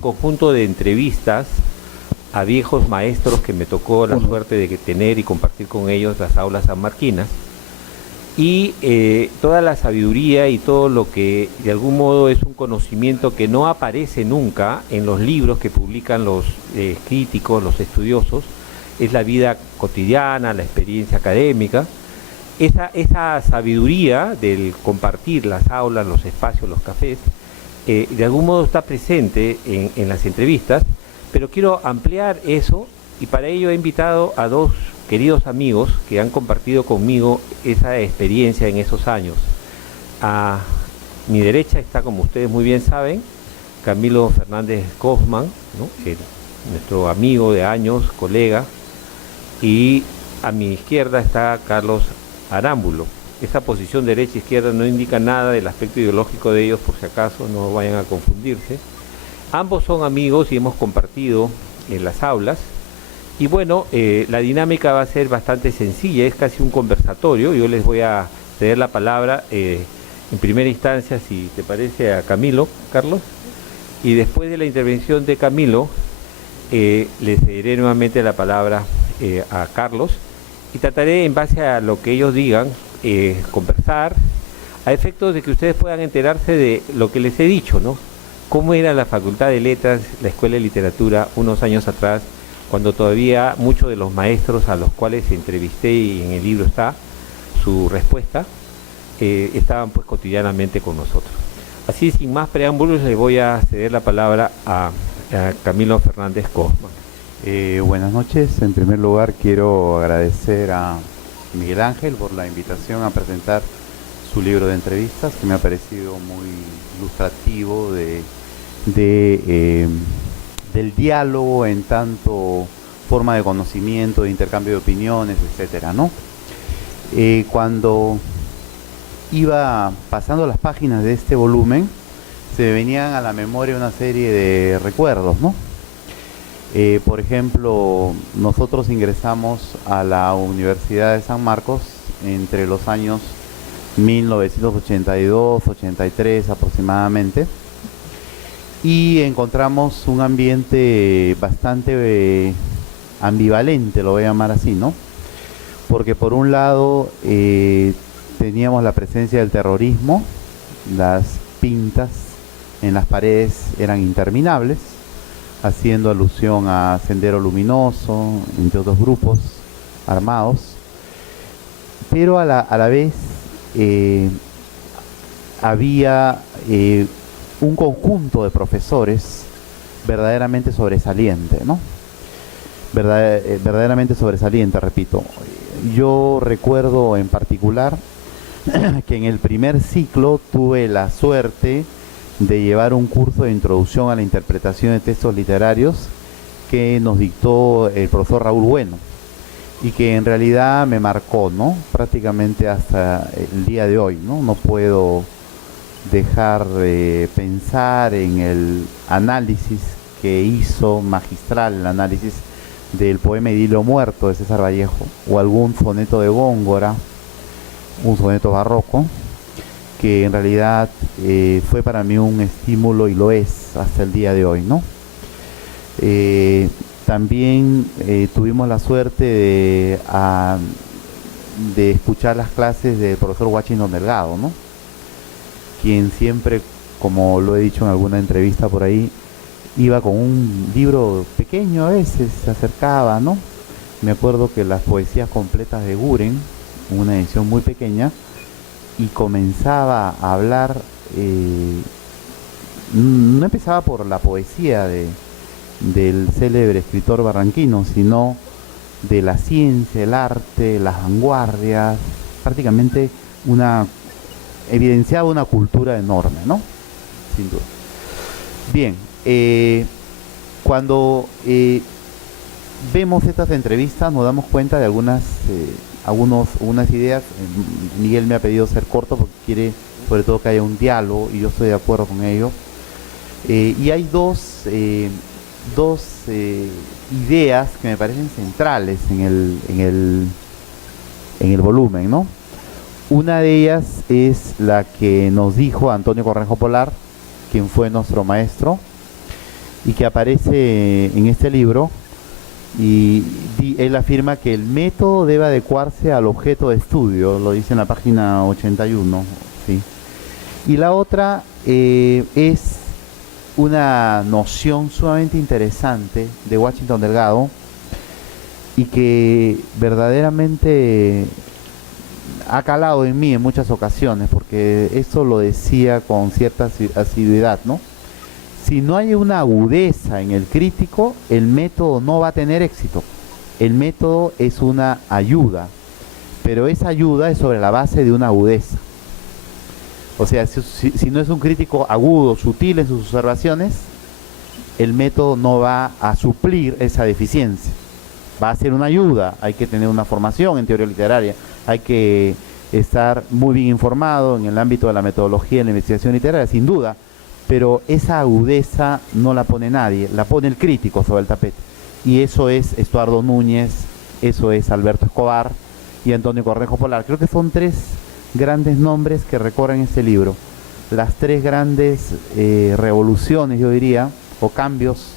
un conjunto de entrevistas a viejos maestros que me tocó la suerte de tener y compartir con ellos las aulas sanmarquinas. Y toda la sabiduría y todo lo que de algún modo es un conocimiento que no aparece nunca en los libros que publican los críticos, los estudiosos, es la vida cotidiana, la experiencia académica. Esa sabiduría del compartir las aulas, los espacios, los cafés, de algún modo está presente en las entrevistas, pero quiero ampliar eso y para ello he invitado a dos queridos amigos que han compartido conmigo esa experiencia en esos años. A mi derecha está, como ustedes muy bien saben, Camilo Fernández Kaufmann, ¿no? Nuestro amigo de años, colega, y a mi izquierda está Carlos Arámbulo. Esa posición derecha-izquierda no indica nada del aspecto ideológico de ellos, por si acaso no vayan a confundirse. Ambos son amigos y hemos compartido en las aulas. Y bueno, la dinámica va a ser bastante sencilla, es casi un conversatorio. Yo les voy a ceder la palabra en primera instancia, si te parece, a Camilo, Carlos. Y después de la intervención de Camilo, le cederé nuevamente la palabra a Carlos. Y trataré, en base a lo que ellos digan, conversar, a efectos de que ustedes puedan enterarse de lo que les he dicho, ¿no? Cómo era la Facultad de Letras, la Escuela de Literatura, unos años atrás, cuando todavía muchos de los maestros a los cuales entrevisté, y en el libro está su respuesta, estaban pues cotidianamente con nosotros. Así, sin más preámbulos, le voy a ceder la palabra a Camilo Fernández Kaufmann. Buenas noches. En primer lugar, quiero agradecer a Miguel Ángel por la invitación a presentar su libro de entrevistas, que me ha parecido muy ilustrativo del diálogo en tanto forma de conocimiento, de intercambio de opiniones, etcétera, ¿no? Cuando iba pasando las páginas de este volumen, se me venían a la memoria una serie de recuerdos, ¿no? Por ejemplo, nosotros ingresamos a la Universidad de San Marcos entre los años 1982-83 aproximadamente, y encontramos un ambiente bastante ambivalente, lo voy a llamar así, ¿no? Porque por un lado teníamos la presencia del terrorismo, las pintas en las paredes eran interminables, haciendo alusión a Sendero Luminoso, entre otros grupos armados, pero a la vez había un conjunto de profesores verdaderamente sobresaliente, ¿no? Verdaderamente sobresaliente, repito. Yo recuerdo en particular que en el primer ciclo tuve la suerte de llevar un curso de introducción a la interpretación de textos literarios que nos dictó el profesor Raúl Bueno, y que en realidad me marcó, ¿no? Prácticamente hasta el día de hoy, ¿no? No puedo dejar de pensar en el análisis que hizo magistral, el análisis del poema Idilio Muerto de César Vallejo, o algún soneto de Góngora, un soneto barroco, que en realidad fue para mí un estímulo, y lo es hasta el día de hoy, ¿no? También tuvimos la suerte de escuchar las clases del profesor Washington Delgado, ¿no? Quien siempre, como lo he dicho en alguna entrevista por ahí, iba con un libro pequeño, a veces se acercaba, ¿no? Me acuerdo que las poesías completas de Guren, una edición muy pequeña, y comenzaba a hablar, no empezaba por la poesía del célebre escritor barranquino, sino de la ciencia, el arte, las vanguardias, prácticamente evidenciaba una cultura enorme, ¿no? Sin duda. Bien, cuando vemos estas entrevistas nos damos cuenta de algunas ideas. Miguel me ha pedido ser corto porque quiere sobre todo que haya un diálogo, y yo estoy de acuerdo con ello. Y hay dos ideas que me parecen centrales en el volumen, ¿no? Una de ellas es la que nos dijo Antonio Correjo Polar, quien fue nuestro maestro, y que aparece en este libro, y él afirma que el método debe adecuarse al objeto de estudio, lo dice en la página 81, ¿sí? Y la otra es una noción sumamente interesante de Washington Delgado, y que verdaderamente ha calado en mí en muchas ocasiones, porque eso lo decía con cierta asiduidad, ¿no? Si no hay una agudeza en el crítico, el método no va a tener éxito. El método es una ayuda, pero esa ayuda es sobre la base de una agudeza. O sea, si no es un crítico agudo, sutil en sus observaciones, el método no va a suplir esa deficiencia. Va a ser una ayuda. Hay que tener una formación en teoría literaria, hay que estar muy bien informado en el ámbito de la metodología y la investigación literaria, sin duda, pero esa agudeza no la pone nadie, la pone el crítico sobre el tapete. Y eso es Estuardo Núñez, eso es Alberto Escobar y Antonio Cornejo Polar. Creo que son tres grandes nombres que recorren este libro. Las tres grandes revoluciones, yo diría, o cambios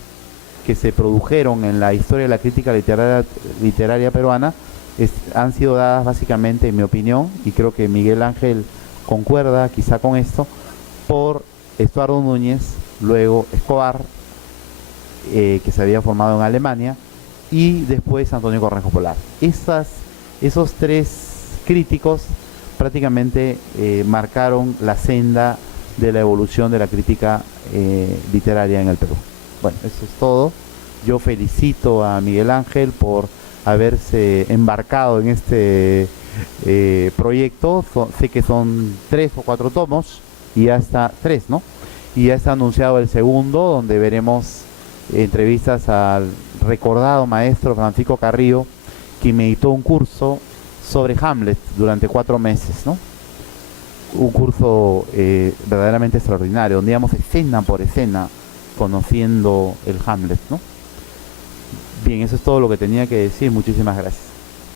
que se produjeron en la historia de la crítica literaria peruana han sido dadas básicamente, en mi opinión, y creo que Miguel Ángel concuerda quizá con esto, por Estuardo Núñez, luego Escobar, que se había formado en Alemania, y después Antonio Cornejo Polar. Esos tres críticos prácticamente marcaron la senda de la evolución de la crítica literaria en el Perú. Bueno, eso es todo. Yo felicito a Miguel Ángel por haberse embarcado en este proyecto. Sé que son 3 o 4 tomos, y ya está, 3, ¿no? Y ya está anunciado el segundo, donde veremos entrevistas al recordado maestro Francisco Carrillo, que meditó un curso sobre Hamlet durante 4 meses, ¿no? Un curso verdaderamente extraordinario, donde íbamos escena por escena conociendo el Hamlet, ¿no? Bien, eso es todo lo que tenía que decir. Muchísimas gracias.